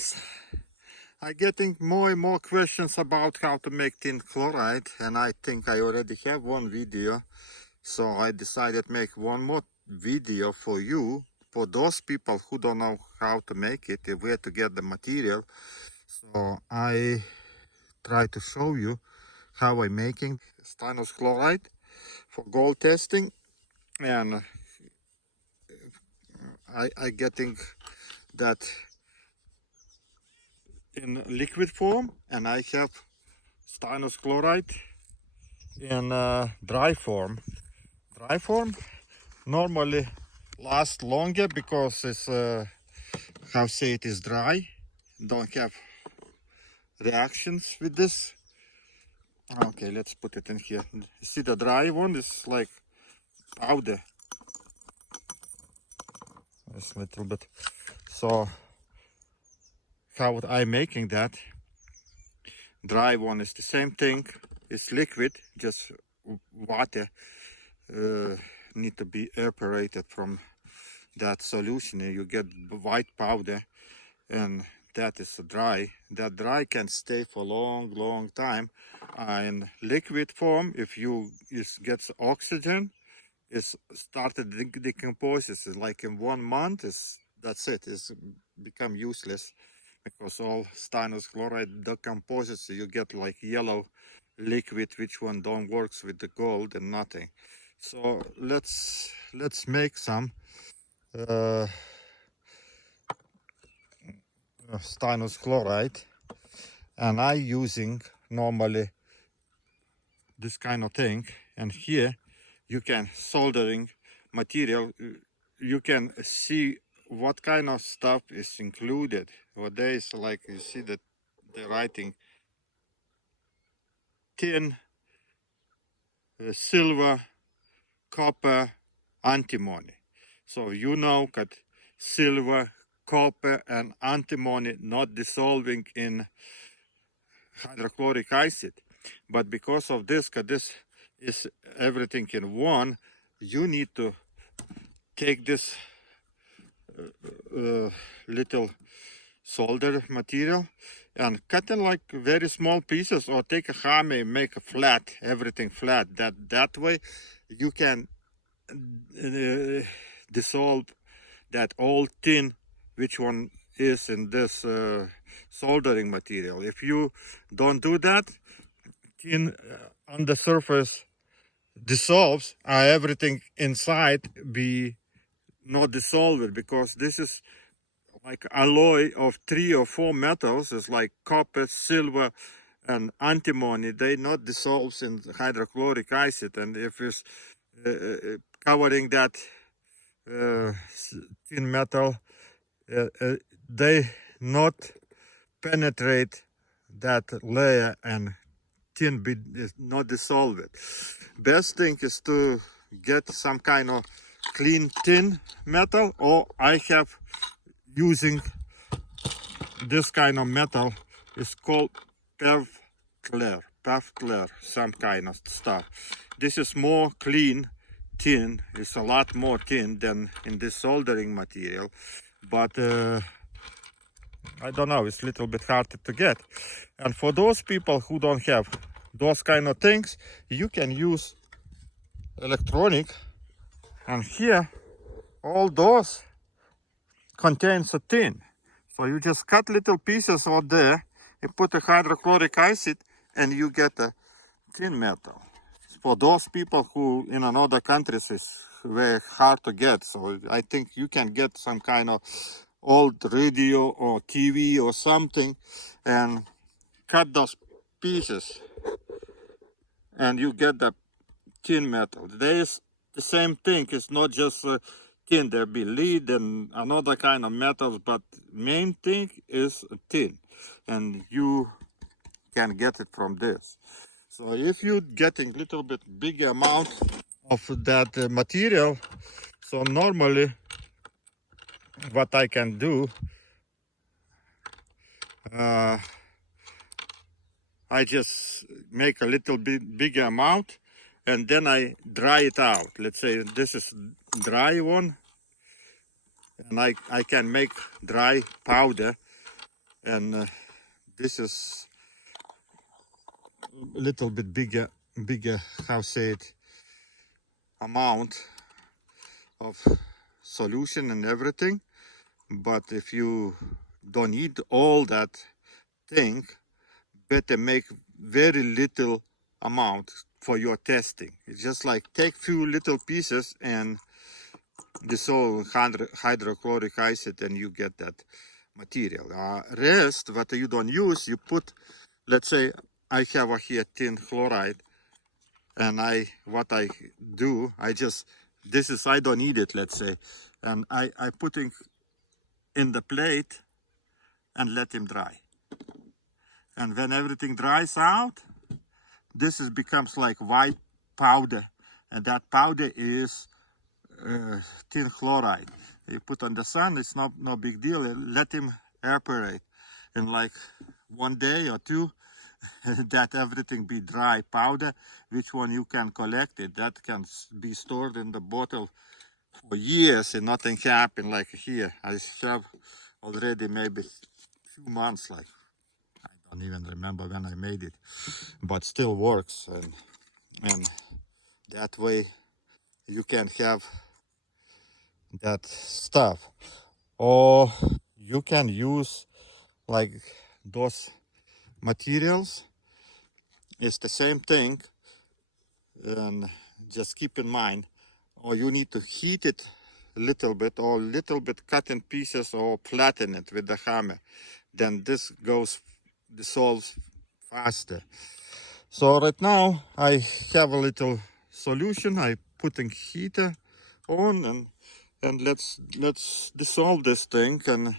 guys, I'm getting more and more questions about how to make tin chloride, and I think I already have one video, so I decided to make one more video for you, for those people who don't know how to make it, where to get the material. So I try to show you how I'm making stanus chloride for gold testing, and I getting that in liquid form, and I have stanus chloride in dry form. Dry form normally lasts longer because it's how say it is dry, don't have reactions with this. Okay, let's put it in here. See, the dry one is like powder. It's a little bit. So how I'm making that? Dry one is the same thing. It's liquid, just water need to be evaporated from that solution. You get white powder, and that is dry. That dry can stay for long time. In liquid form, if you gets oxygen, it's started decomposes. It's like in 1 month, that's it. It's become useless because all stanus chloride decomposes. So you get like yellow liquid, which one don't works with the gold and nothing. So let's make some stanus chloride, and I using normally this kind of thing, and here you can soldering material, you can see what kind of stuff is included. What there is, like you see that they're writing tin, silver, copper, antimony. So you know that silver, copper and antimony not dissolving in hydrochloric acid, but because of this, because this is everything in one, you need to take this little solder material and cut it like very small pieces, or take a hammer and make a flat, everything flat. That way you can dissolve that old tin which one is in this soldering material. If you don't do that, tin on the surface dissolves, everything inside be not dissolved, because this is like alloy of 3 or 4 metals. It's like copper, silver and antimony. They not dissolves in hydrochloric acid, and if it's covering that tin metal, they not penetrate that layer, and tin is not dissolved. Best thing is to get some kind of clean tin metal, or I have using this kind of metal. It's called Pevclair, some kind of stuff. This is more clean tin. It's a lot more tin than in this soldering material, but I don't know, it's a little bit harder to get. And for those people who don't have those kind of things, you can use electronic, and here all those contains a tin. So you just cut little pieces out there, you put a hydrochloric acid, and you get a tin metal. For those people who in another countries is very hard to get, so I think you can get some kind of old radio or TV or something and cut those pieces, and you get the tin metal. There is the same thing. It's not just tin. There be lead and another kind of metals, but main thing is tin, and you can get it from this. So if you're getting little bit bigger amount of that material, so normally what I can do, I just make a little bit bigger amount, and then I dry it out. Let's say this is dry one, and I can make dry powder And this is a little bit bigger, how say it, amount of solution and everything. But if you don't need all that thing, better make very little amount for your testing. It's just like take few little pieces and dissolve hydrochloric acid and you get that material. Rest, what you don't use, you put, let's say I have here tin chloride, and what I do, I don't need it, let's say, and I putting in the plate and let him dry. And when everything dries out, this becomes like white powder, and that powder is tin chloride. You put on the sun, it's no big deal. Let him evaporate in like 1 day or 2. That everything be dry powder, which one you can collect it. That can be stored in the bottle for years and nothing happen. Like here, I have already maybe few months, like I don't even remember when I made it, but still works. And that way you can have that stuff. Or you can use like those materials. It's the same thing, and just keep in mind, or you need to heat it a little bit, or a little bit cut in pieces, or flatten it with the hammer. Then this dissolves faster. So right now I have a little solution. I putting heater on, and let's dissolve this thing, and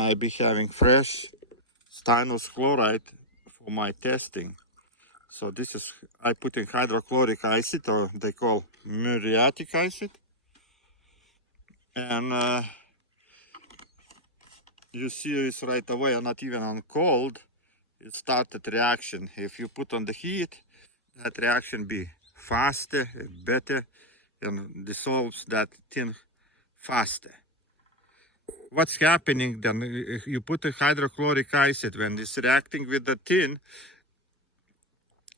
I be having fresh stanus chloride for my testing. So this is, I put in hydrochloric acid, or they call muriatic acid, and you see it's right away, not even on cold, it started reaction. If you put on the heat, that reaction be faster, better, and dissolves that tin faster. What's happening then? You put a hydrochloric acid, when it's reacting with the tin,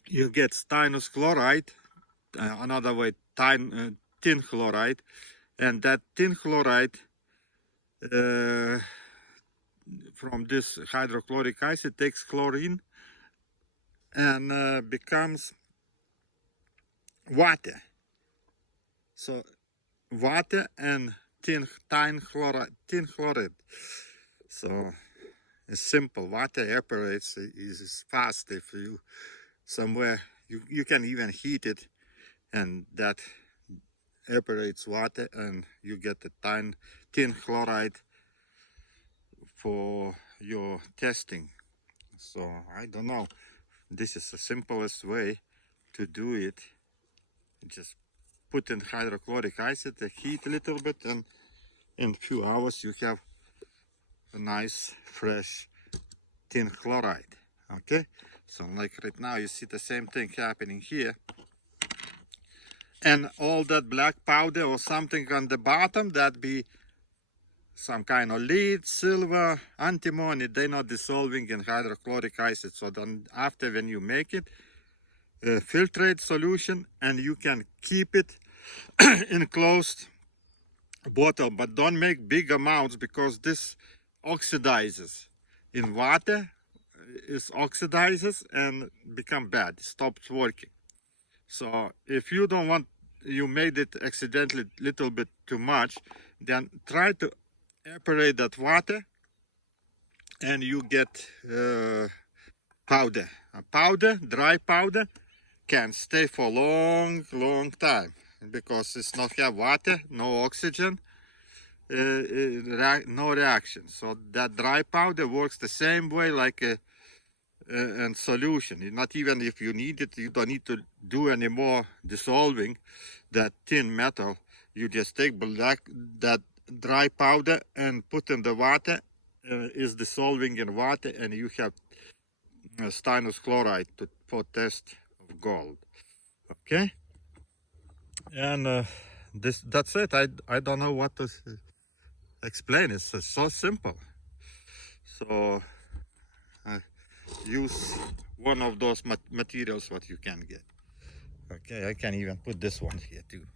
you get stannous chloride, another way tin chloride, and that tin chloride from this hydrochloric acid takes chlorine and becomes water. So water and tin chloride. So it's simple. Water evaporates is fast. If you somewhere you can even heat it, and that evaporates water, and you get the tin chloride for your testing. So I don't know. This is the simplest way to do it. Just put in hydrochloric acid, heat a little bit, and in a few hours you have a nice fresh tin chloride. Okay, so like right now you see the same thing happening here, and all that black powder or something on the bottom, that be some kind of lead, silver, antimony, they're not dissolving in hydrochloric acid. So then after, when you make it, filtrate solution, and you can keep it in closed bottle, but don't make big amounts, because this oxidizes in water. It oxidizes and become bad, it stops working. So if you don't want, you made it accidentally little bit too much, then try to evaporate that water, and you get powder. Dry powder can stay for long time, because it's not have water, no oxygen, no reaction. So that dry powder works the same way like a solution. Not even if you need it, you don't need to do any more dissolving that tin metal. You just take that dry powder and put in the water, is dissolving in water, and you have stannous chloride for test of gold. Okay, and that's it. I don't know what to explain. It's so simple. So use one of those materials what you can get. Okay, I can even put this one here too.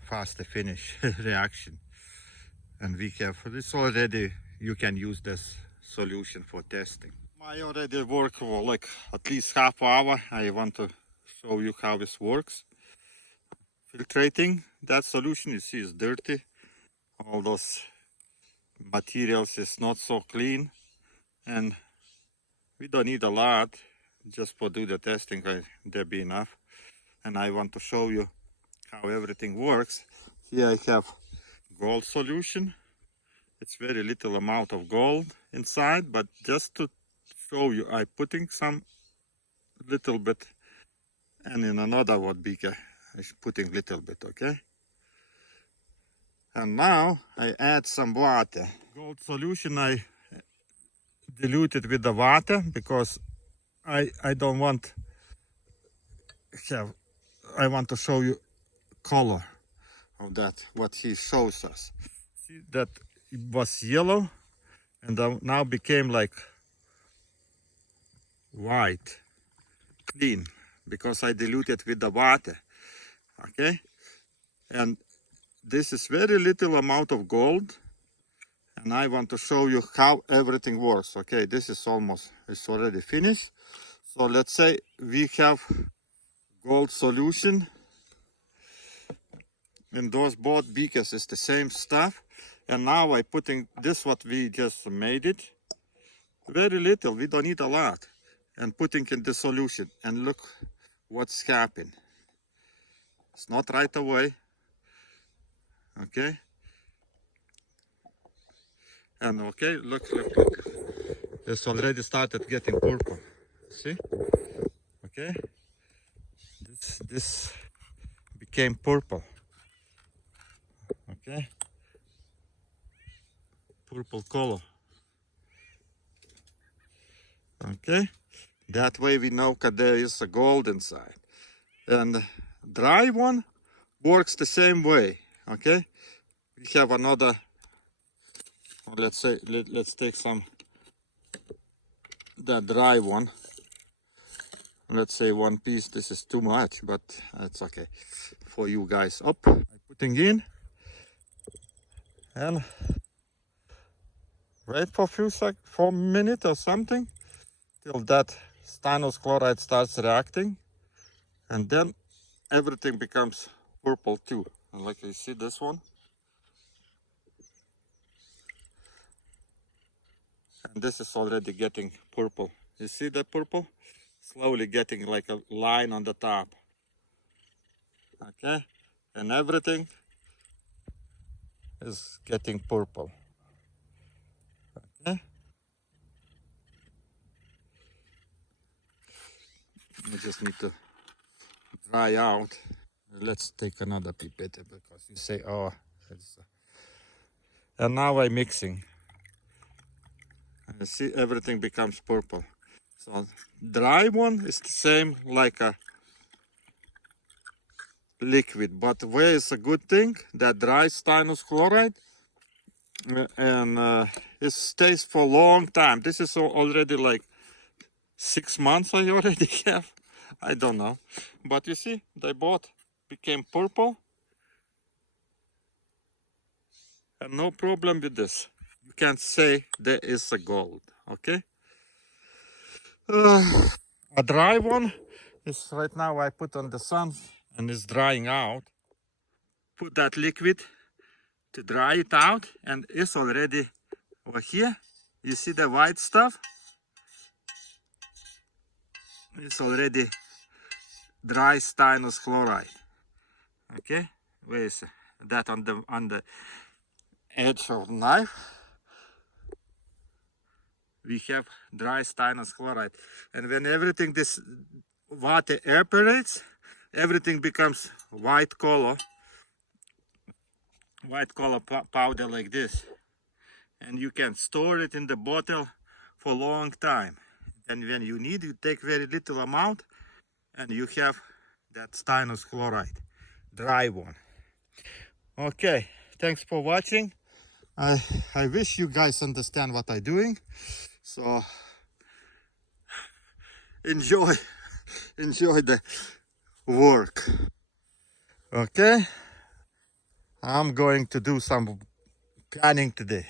Faster finish reaction. And we have this already, you can use this solution for testing. I already work for like at least half hour. I want to show you how this works. Filtrating that solution, you see, is dirty. All those materials is not so clean, and we don't need a lot. Just for do the testing, there'll be enough. And I want to show you how everything works. Here I have gold solution. It's very little amount of gold inside, but just to show you, I'm putting some little bit, and in another one beaker I'm putting little bit, okay? And now I add some water. Gold solution I dilute it with the water because I don't want I want to show you color of that, what he shows us. See that it was yellow and now became like white, clean, because I diluted with the water, okay? And this is very little amount of gold, and I want to show you how everything works. Okay, this is it's already finished. So let's say we have gold solution, and those both beakers is the same stuff. And now I putting this what we just made it, very little, we don't need a lot, and putting in the solution, and look what's happened. It's not right away, okay? And okay, look, it's already started getting purple. See? Okay, this became purple. Okay, purple color. Okay, that way we know that there is a gold inside. And dry one works the same way. Okay, we have another. Let's say let's take some that dry one. Let's say one piece. This is too much, but it's okay for you guys. Up, I'm putting in, and wait for a few seconds, 4 minutes or something, till that stanus chloride starts reacting, and then everything becomes purple too. And like you see this one, and this is already getting purple. You see that purple? Slowly getting like a line on the top. Okay, and everything is getting purple. Okay, I just need to dry out. Let's take another pipette because you say, oh, and now I'm mixing. And you see everything becomes purple. So dry one is the same like a liquid, but where is a good thing that dry stanus chloride and it stays for a long time. This is already like 6 months I already have. I don't know, but you see they both became purple and no problem with this. You can't say there is a gold. Okay, a dry one is right now I put on the sun and it's drying out. Put that liquid to dry it out, and it's already over here. You see the white stuff? It's already dry stanus chloride. Okay, where is that on the edge of the knife? We have dry stanus chloride, and when everything this water evaporates, everything becomes white color powder like this, and you can store it in the bottle for a long time. And when you need, you take very little amount, and you have that stanus chloride, dry one. Okay, thanks for watching. I wish you guys understand what I'm doing. So enjoy the work. Okay, I'm going to do some planning today.